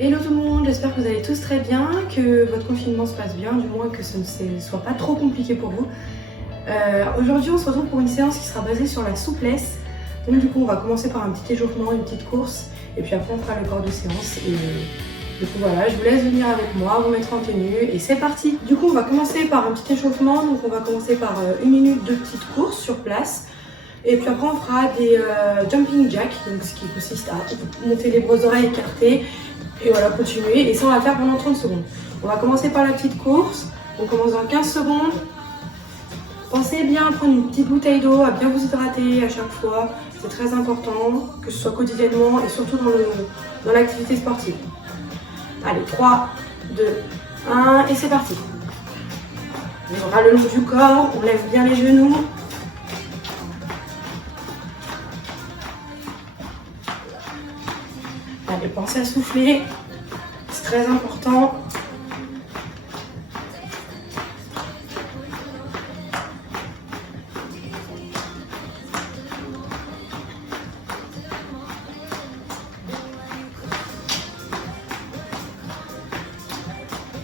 Hello tout le monde, j'espère que vous allez tous très bien, que votre confinement se passe bien, du moins que ce ne soit pas trop compliqué pour vous. Aujourd'hui on se retrouve pour une séance qui sera basée sur la souplesse. Donc du coup on va commencer par un petit échauffement, une petite course, et puis après on fera le corps de séance. Et du coup voilà, je vous laisse venir avec moi, vous mettre en tenue, et c'est parti. Du coup on va commencer par un petit échauffement, donc on va commencer par 1 minute de petite course sur place. Et puis après on fera des jumping jacks, donc ce qui consiste à monter les grosses oreilles écartées. Et voilà, continuer. Et ça, on va le faire pendant 30 secondes. On va commencer par la petite course. On commence dans 15 secondes. Pensez bien à prendre une petite bouteille d'eau, à bien vous hydrater à chaque fois. C'est très important, que ce soit quotidiennement et surtout dans l'activité sportive. Allez, 3, 2, 1 et c'est parti. On va le long du corps, on lève bien les genoux. Allez, pensez à souffler, c'est très important.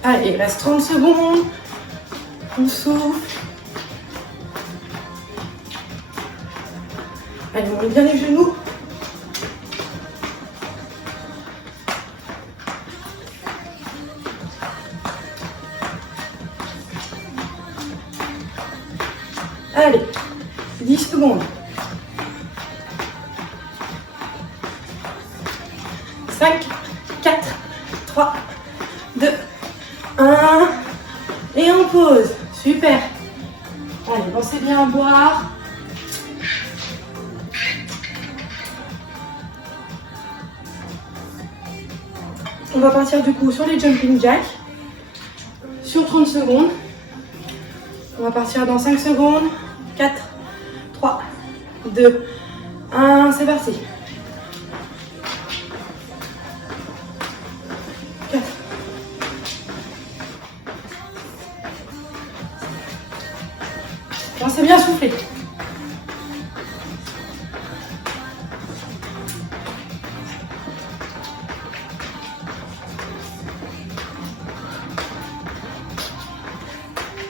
Allez, il reste 30 secondes. On souffle. Allez, on met bien les genoux. Allez, 10 secondes. 5, 4, 3, 2, 1. Et on pose. Super. Allez, pensez bien à boire. On va partir du coup sur les jumping jacks. Sur 30 secondes. On va partir dans 5 secondes. 4, 3, 2, 1, c'est parti. 4. Pensez bien souffler.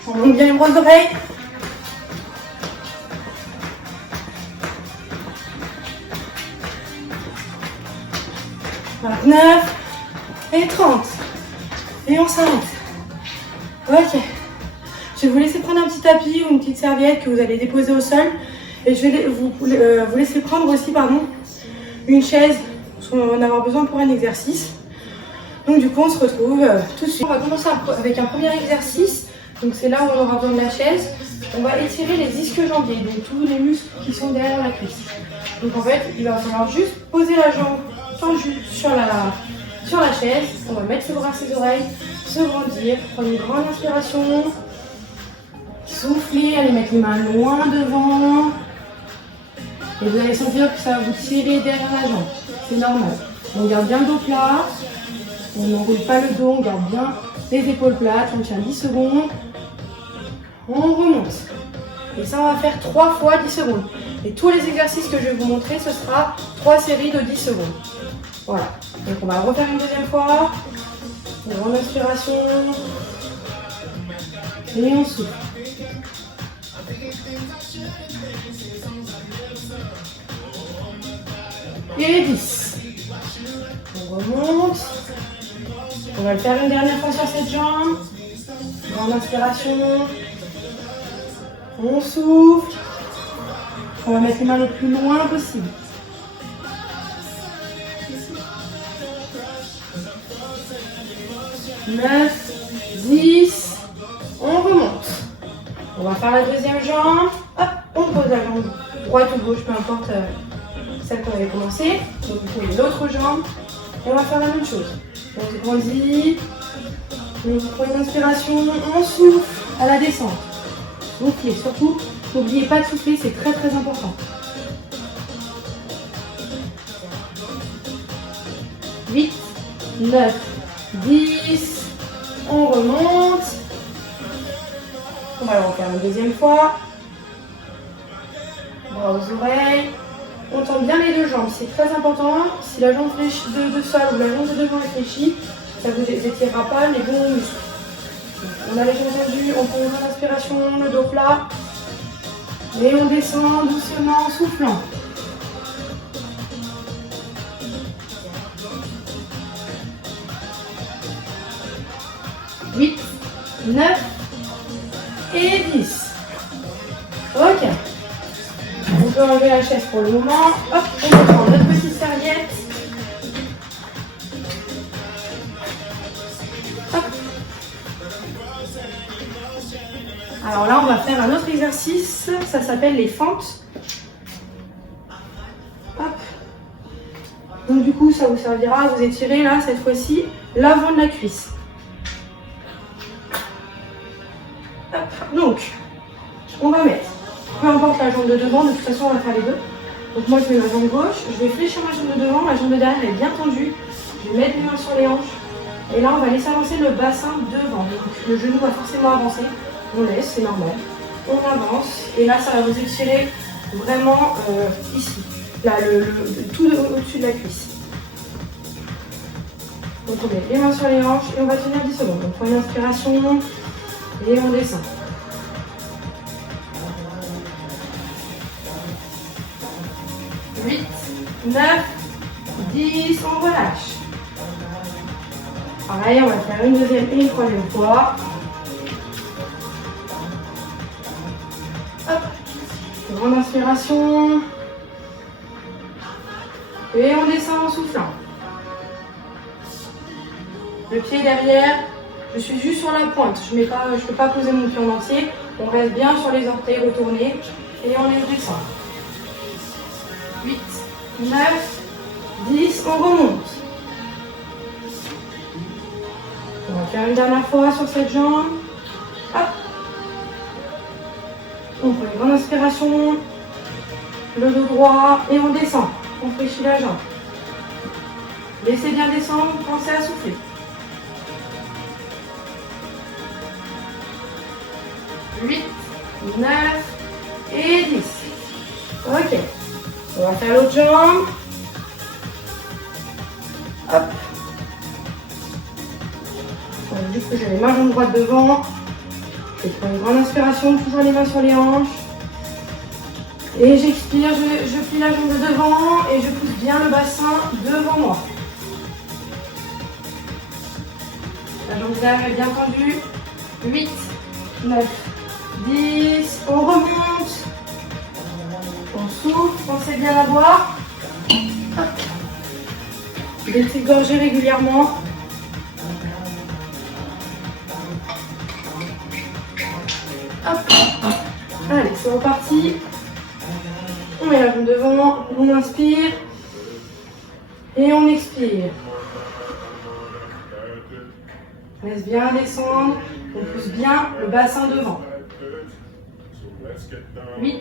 On monte bien les grosses oreilles. Et 30. Et on s'arrête. Ok. Je vais vous laisser prendre un petit tapis ou une petite serviette que vous allez déposer au sol. Et je vais vous laisser prendre aussi une chaise, parce qu'on va en avoir besoin pour un exercice. Donc du coup on se retrouve tout de suite. On va commencer avec un premier exercice. Donc c'est là où on aura besoin de la chaise. On va étirer les ischio-jambiers, donc tous les muscles qui sont derrière la cuisse. Donc en fait, il va falloir juste poser la jambe tendue sur la chaise. On va mettre ses bras à ses oreilles, se grandir, prendre une grande inspiration, souffler, aller mettre les mains loin devant. Et vous allez sentir que ça va vous tirer derrière la jambe. C'est normal. On garde bien le dos plat, on n'enroule pas le dos, on garde bien les épaules plates, on tient 10 secondes. On remonte. Et ça, on va faire 3 fois 10 secondes. Et tous les exercices que je vais vous montrer, ce sera 3 séries de 10 secondes. Voilà. Donc on va refaire une deuxième fois. Une grande inspiration. Et on souffle. Et 10. On remonte. On va le faire une dernière fois sur cette jambe. Grande inspiration. On souffle. On va mettre les mains le plus loin possible. Neuf, 10. On remonte. On va faire la deuxième jambe. Hop, on pose la jambe droite ou gauche, peu importe celle qu'on avait commencé. Donc vous prenez l'autre jambe. Et on va faire la même chose. On se grandit. On prend une inspiration. On souffle à la descente. Soufflez, surtout, n'oubliez pas de souffler, c'est très très important. 8, 9, 10, on remonte. On va le refaire une deuxième fois. Bras aux oreilles. On tend bien les deux jambes, c'est très important. Si la jambe de sol ou la jambe de devant est fléchie, ça ne vous étirera pas les bons muscles. On a les jambes tendues, on prend une grande inspiration, le dos plat. Et on descend doucement en soufflant. 8, 9 et 10. Ok. On peut enlever la chaise pour le moment. Hop, on va prendre notre petite serviette. Hop. Alors là, on va faire un autre exercice. Ça s'appelle les fentes. Hop. Donc du coup, ça vous servira à vous étirer là, cette fois-ci, l'avant de la cuisse. Hop. Donc, on va mettre, peu importe la jambe de devant, de toute façon, on va faire les deux. Donc moi, je mets ma jambe gauche, je vais fléchir ma jambe de devant, ma jambe de derrière elle est bien tendue. Je vais mettre mes mains sur les hanches. Et là, on va laisser avancer le bassin devant. Donc le genou va forcément avancer. On laisse, c'est normal. On avance. Et là, ça va vous étirer vraiment ici. Là, tout au-dessus de la cuisse. Donc on met les mains sur les hanches et on va tenir 10 secondes. Donc on prend une inspiration et on descend. « 8, 9, 10, on relâche. » Pareil, on va faire une deuxième et une troisième fois. Hop. Grande inspiration. Et on descend en soufflant. Le pied derrière, je suis juste sur la pointe. Je ne peux pas poser mon pied en entier. On reste bien sur les orteils retournés et on les descend. 8, 9, 10, on remonte. On va faire une dernière fois sur cette jambe. Hop. On prend une grande inspiration. Le dos droit et on descend. On fléchit la jambe. Laissez bien descendre, pensez à souffler. 8, 9 et 10. Ok. On va faire l'autre jambe. Hop. Juste que j'ai ma jambe droite devant. Je prends une grande inspiration, toujours les mains sur les hanches. Et j'expire, je plie la jambe de devant et je pousse bien le bassin devant moi. La jambe derrière est bien tendue. 8, 9, 10. On remonte. On souffle, pensez bien à boire. Des petites gorgées régulièrement. Hop. Allez, c'est reparti. On met la jambe devant, on inspire et on expire. On laisse bien descendre, on pousse bien le bassin devant. 8,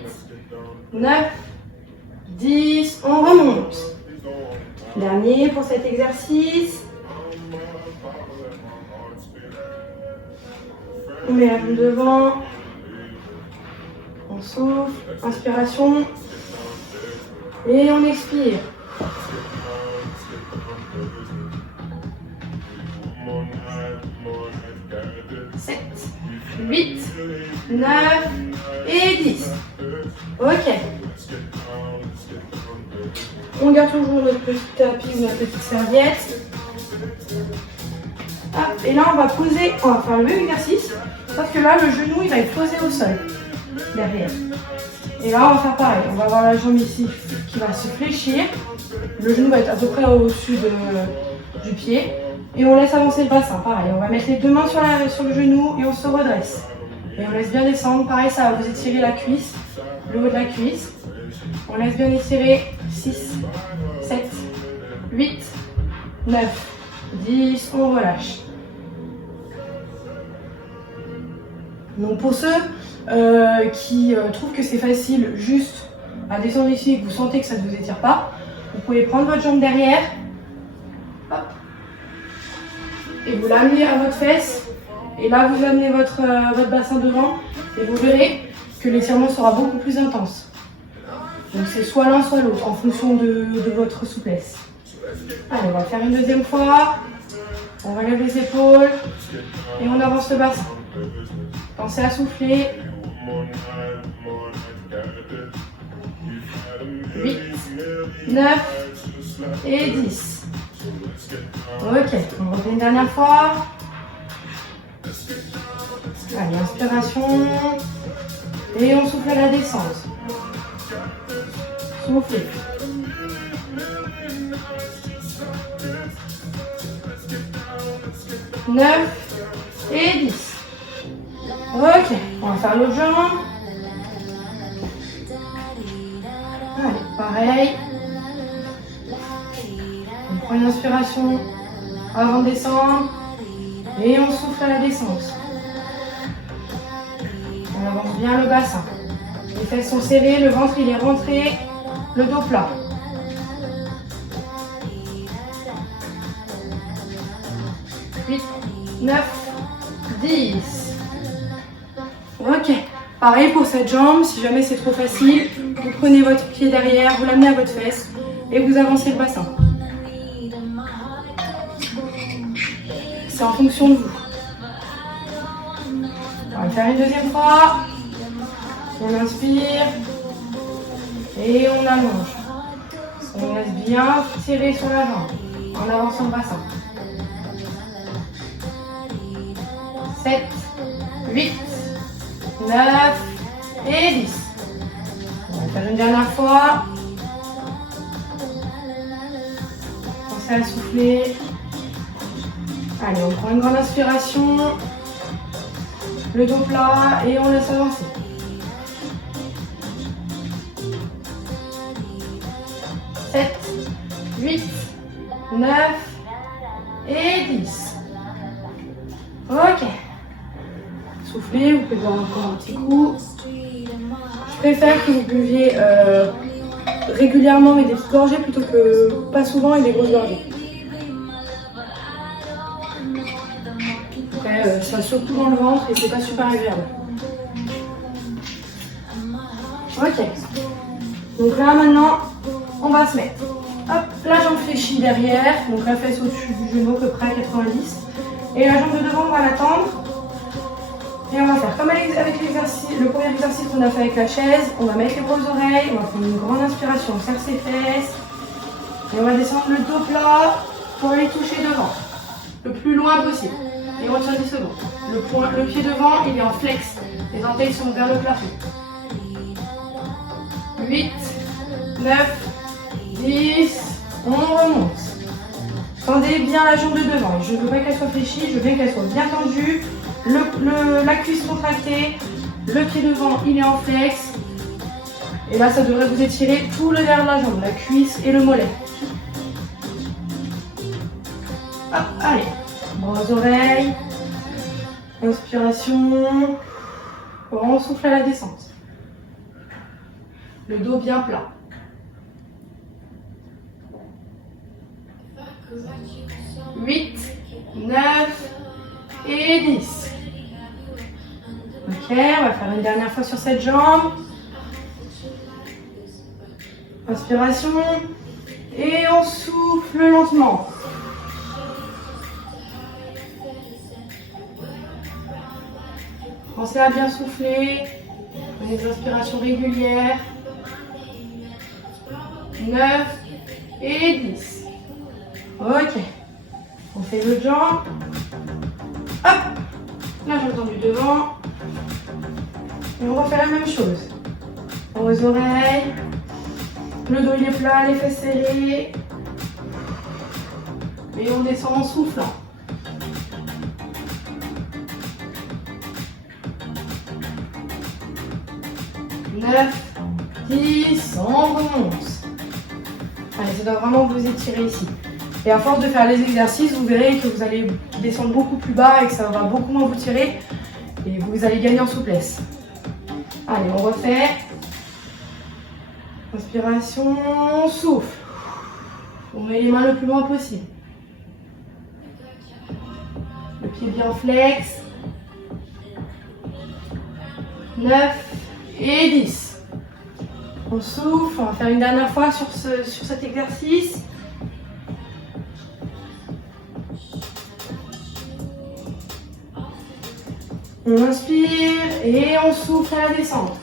9, 10, on remonte. Dernier pour cet exercice. On met la jambe devant. On souffle, inspiration. Et on expire. 7, 8, 9 et 10. Ok. On garde toujours notre petit tapis ou notre petite serviette. Hop, et là on va faire le même exercice, sauf que là le genou il va être posé au sol, derrière. Et là on va faire pareil, on va avoir la jambe ici qui va se fléchir, le genou va être à peu près au-dessus du pied, et on laisse avancer le bassin, pareil, on va mettre les deux mains sur le genou et on se redresse. Et on laisse bien descendre, pareil ça va vous étirer la cuisse, le haut de la cuisse. On laisse bien étirer, 6, 7, 8, 9, 10, on relâche. Donc pour ceux qui trouvent que c'est facile juste à descendre ici et que vous sentez que ça ne vous étire pas, vous pouvez prendre votre jambe derrière, hop, et vous l'amenez à votre fesse, et là vous amenez votre bassin devant, et vous verrez que l'étirement sera beaucoup plus intense. Donc c'est soit l'un soit l'autre en fonction de votre souplesse. Allez, on va faire une deuxième fois. On relève les épaules et on avance le bassin. Pensez à souffler. 8, 9 et 10. Ok, on refait une dernière fois. Allez, inspiration. Et on souffle à la descente. Soufflez. 9 et 10. Ok, on va faire l'autre jambe. Allez, pareil. On prend une inspiration avant de descendre et on souffle à la descente. On avance bien le bassin. Les fesses sont serrées, le ventre il est rentré, le dos plat. Huit, 9, 10. Ok, pareil pour cette jambe, si jamais c'est trop facile, vous prenez votre pied derrière, vous l'amenez à votre fesse et vous avancez le bassin. C'est en fonction de vous. On va faire une deuxième fois. On inspire et on allonge. On laisse bien tirer sur la jambe en avançant le bassin. 7, 8, 9 et 10. On va faire une dernière fois. Pensez à souffler. Allez, on prend une grande inspiration. Le dos plat et on laisse avancer. 7, 8, 9 et 10. Ok. Soufflez, vous pouvez boire encore un petit coup. Je préfère que vous buviez régulièrement avec des petites gorgées plutôt que pas souvent avec des grosses gorgées. Après, ça surtout dans le ventre et c'est pas super agréable. Ok. Donc là maintenant, on va se mettre. Hop, la jambe fléchie derrière, donc la fesse au-dessus du genou à peu près à 90. Et la jambe de devant, on va la tendre. Et on va faire comme avec l'exercice, le premier exercice qu'on a fait avec la chaise. On va mettre les bras aux oreilles, on va prendre une grande inspiration, on serre ses fesses. Et on va descendre le dos plat pour aller toucher devant, le plus loin possible. Et on retient 10 secondes. Le pied devant, il est en flex. Les orteils sont vers le plafond. 8, 9, 10, on remonte. Tendez bien la jambe de devant. Je ne veux pas qu'elle soit fléchie, je veux bien qu'elle soit bien tendue. La cuisse contractée, le pied devant, il est en flex. Et là, ça devrait vous étirer tout le derrière de la jambe, la cuisse et le mollet. Hop, allez. Bras aux oreilles. Inspiration. On souffle à la descente. Le dos bien plat. 8, 9 et 10. Ok, on va faire une dernière fois sur cette jambe. Inspiration. Et on souffle lentement. Pensez à bien souffler. Prenez des inspirations régulières. 9 et 10. Ok. On fait l'autre jambe. Hop. La jambe tendue devant. Et on refait la même chose. Aux oreilles. Le dos il est plat, les fesses serrées. Et on descend en soufflant. Neuf, 10, on remonte. Allez, ça doit vraiment vous étirer ici. Et à force de faire les exercices, vous verrez que vous allez descendre beaucoup plus bas et que ça va beaucoup moins vous tirer. Et vous allez gagner en souplesse. Allez, on refait. Inspiration, on souffle. On met les mains le plus loin possible. Le pied bien flex. 9 et 10. On souffle, on va faire une dernière fois sur cet exercice. On inspire et on souffle à la descente.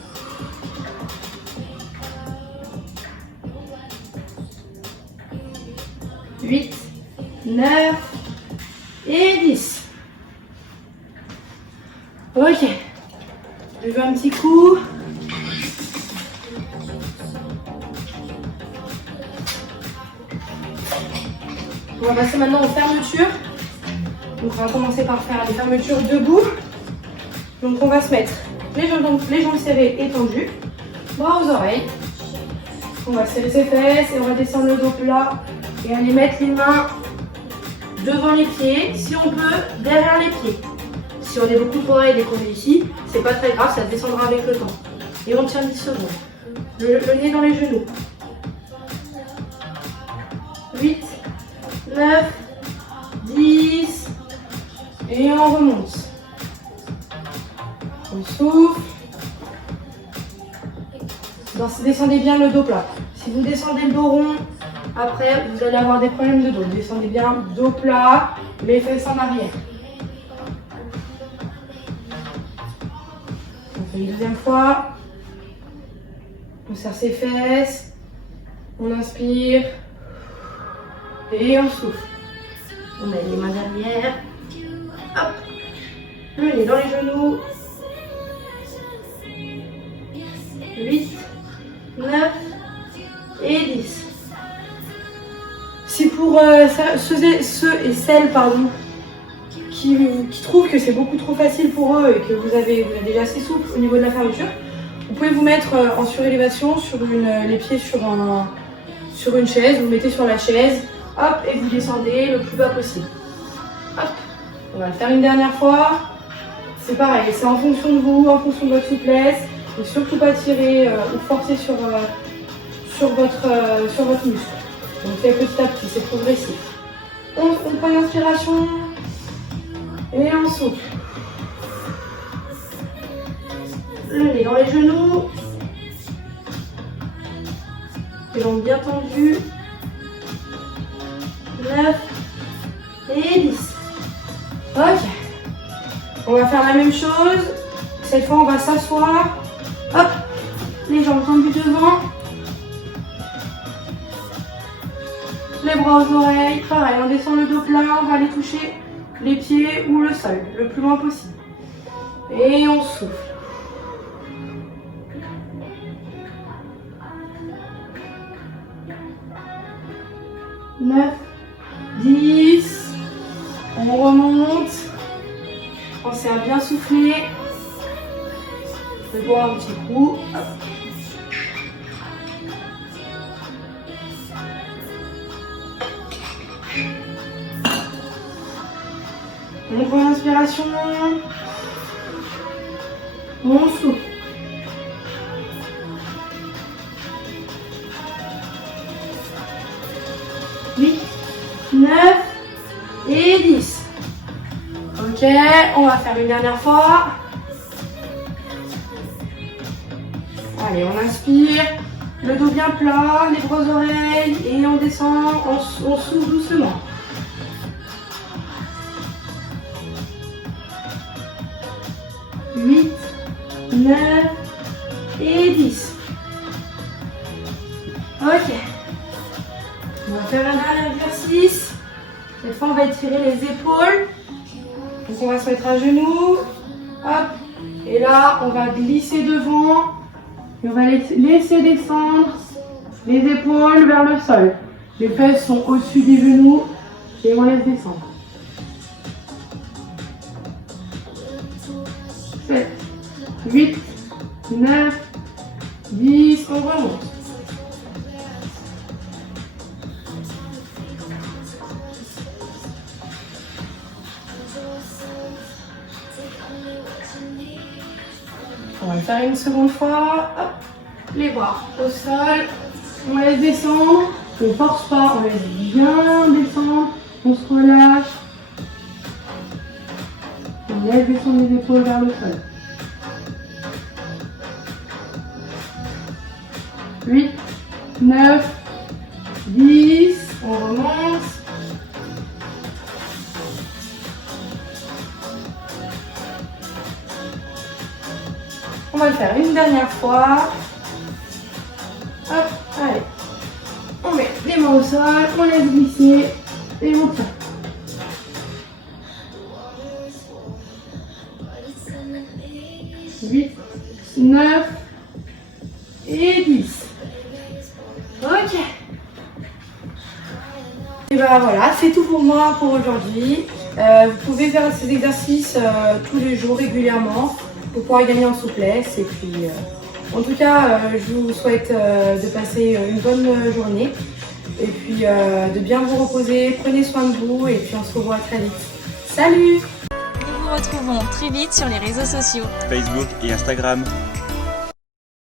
8, 9 et 10. Ok, je veux un petit coup. On va passer maintenant aux fermetures. Donc on va commencer par faire les fermetures debout. Donc on va se mettre les jambes serrées et tendues, bras aux oreilles. On va serrer ses fesses et on va descendre le dos plat et aller mettre les mains devant les pieds, si on peut, derrière les pieds. Si on est beaucoup trop oreilles dès qu'on est ici, c'est pas très grave, ça descendra avec le temps. Et on tient 10 secondes. Le nez dans les genoux. 8, 9, 10 et on remonte. On souffle. Descendez bien le dos plat. Si vous descendez le dos rond, après vous allez avoir des problèmes de dos. Descendez bien dos plat, les fesses en arrière. On fait une deuxième fois. On serre ses fesses. On inspire. Et on souffle. On met les mains derrière. Hop. Le nez dans les genoux. 8, 9 et 10. Si pour ceux et celles qui trouvent que c'est beaucoup trop facile pour eux et que vous avez déjà assez souple au niveau de la fermeture, vous pouvez vous mettre en surélévation, les pieds sur une chaise, vous mettez sur la chaise, hop, et vous descendez le plus bas possible. Hop, on va le faire une dernière fois. C'est pareil, c'est en fonction de vous, en fonction de votre souplesse. Et surtout pas tirer ou forcer sur votre muscle. Donc c'est petit à petit, c'est progressif. On prend une inspiration et on souffle. Le nez dans les genoux. Les jambes bien tendues. 9 et 10. Ok. On va faire la même chose. Cette fois, on va s'asseoir. Hop, les jambes tendues devant. Les bras aux oreilles. Pareil, on descend le dos plat, on va aller toucher les pieds ou le sol, le plus loin possible. Et on souffle. « 9, 10. On remonte. Pensez à bien souffler. Je vais boire un petit coup. Hop. On prend l'inspiration. On souffle. « 8, 9 et 10. Ok, on va faire une dernière fois. Allez, on inspire, le dos bien plat, les bras aux oreilles et on descend, on souffle doucement. « 8, 9 et 10. Ok. On va faire un dernier exercice. Cette fois, on va étirer les épaules. Donc, on va se mettre à genoux. Hop. Et là, on va glisser devant. Et on va laisser descendre les épaules vers le sol. Les fesses sont au-dessus des genoux et on laisse descendre. 7, 8, 9, 10, on remonte. On va le faire une seconde fois. Hop. Les bras au sol. On laisse descendre. On ne force pas, on laisse bien descendre. On se relâche. On laisse descendre les épaules vers le sol. 8, 9, 10, on remonte. On va le faire une dernière fois. Hop, allez. On met les mains au sol, on laisse glisser et on tient. Huit, 9 et 10. Ok. Et ben voilà, c'est tout pour moi pour aujourd'hui. Vous pouvez faire ces exercices tous les jours régulièrement pour pouvoir gagner en souplesse. Et puis, en tout cas, je vous souhaite de passer une bonne journée et puis de bien vous reposer. Prenez soin de vous et puis on se revoit très vite. Salut! Nous vous retrouvons très vite sur les réseaux sociaux. Facebook et Instagram.